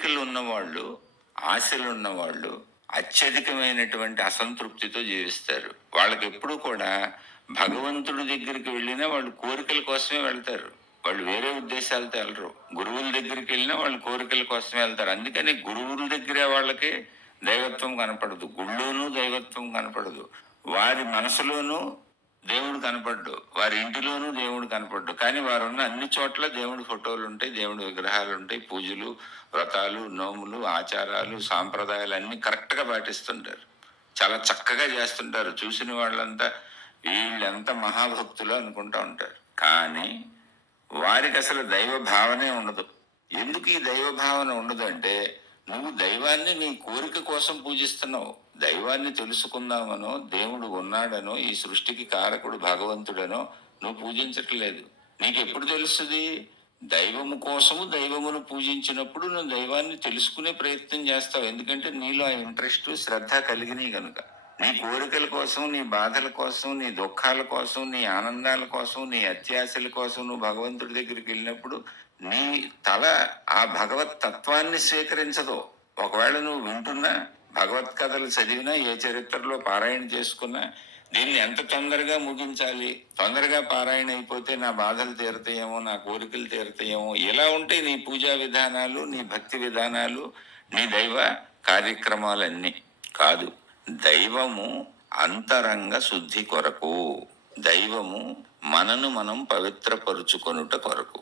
కోరికలు ఉన్నవాళ్ళు ఆశలు ఉన్నవాళ్ళు అత్యధికమైనటువంటి అసంతృప్తితో జీవిస్తారు. వాళ్ళకి ఎప్పుడు కూడా భగవంతుడి దగ్గరికి వెళ్ళినా వాళ్ళు కోరికల కోసమే వెళ్తారు. వాళ్ళు వేరే ఉద్దేశాలతో వెళ్ళరు. గురువుల దగ్గరికి వెళ్ళినా వాళ్ళు కోరికల కోసమే వెళ్తారు. అందుకని గురువుల దగ్గరే వాళ్ళకి దైవత్వం కనపడదు. గుళ్ళోనూ దైవత్వం కనపడదు. వారి మనసులోనూ దేవుడు కనపడ్డు. వారి ఇంటిలోనూ దేవుడు కనపడ్డు. కానీ వారు ఉన్న అన్ని చోట్ల దేవుడి ఫోటోలు ఉంటాయి దేవుడి విగ్రహాలు ఉంటాయి పూజలు వ్రతాలు నోములు ఆచారాలు సాంప్రదాయాలు అన్నీ కరెక్ట్గా పాటిస్తుంటారు. చాలా చక్కగా చేస్తుంటారు. చూసిన వాళ్ళంతా వీళ్ళెంత మహాభక్తులు అనుకుంటా ఉంటారు. కానీ వారికి అసలు దైవ భావనే ఉండదు. ఎందుకు ఈ దైవ భావన ఉండదు అంటే నువ్వు దైవాన్ని నీ కోరిక కోసం పూజిస్తున్నావు. దైవాన్ని తెలుసుకుందామనో దేవుడు ఉన్నాడనో ఈ సృష్టికి కారకుడు భగవంతుడనో నువ్వు పూజించట్లేదు. నీకు ఎప్పుడు తెలుస్తుంది? దైవము కోసము దైవమును పూజించినప్పుడు నువ్వు దైవాన్ని తెలుసుకునే ప్రయత్నం చేస్తావు. ఎందుకంటే నీలో ఆ ఇంట్రెస్ట్ శ్రద్ధ కలిగినాయి కనుక నీ కోరికల కోసం నీ బాధల కోసం నీ దుఃఖాల కోసం నీ ఆనందాల కోసం నీ అత్యాశల కోసం నువ్వు భగవంతుడి దగ్గరికి వెళ్ళినప్పుడు నీ తల ఆ భగవత్ తత్వాన్ని స్వీకరించదు. ఒకవేళ నువ్వు వింటున్నా భగవత్ కథలు చదివినా ఏ చరిత్రలో పారాయణ చేసుకున్నా దీన్ని ఎంత తొందరగా ముగించాలి? తొందరగా పారాయణ అయిపోతే నా బాధలు తీరుతాయేమో నా కోరికలు తీరుతాయేమో ఇలా ఉంటే నీ పూజా విధానాలు నీ భక్తి విధానాలు నీ దైవ కార్యక్రమాలన్నీ కాదు. దైవము అంతరంగ శుద్ధి కొరకు దైవము మనను మనం పవిత్రపరుచుకొనుట కొరకు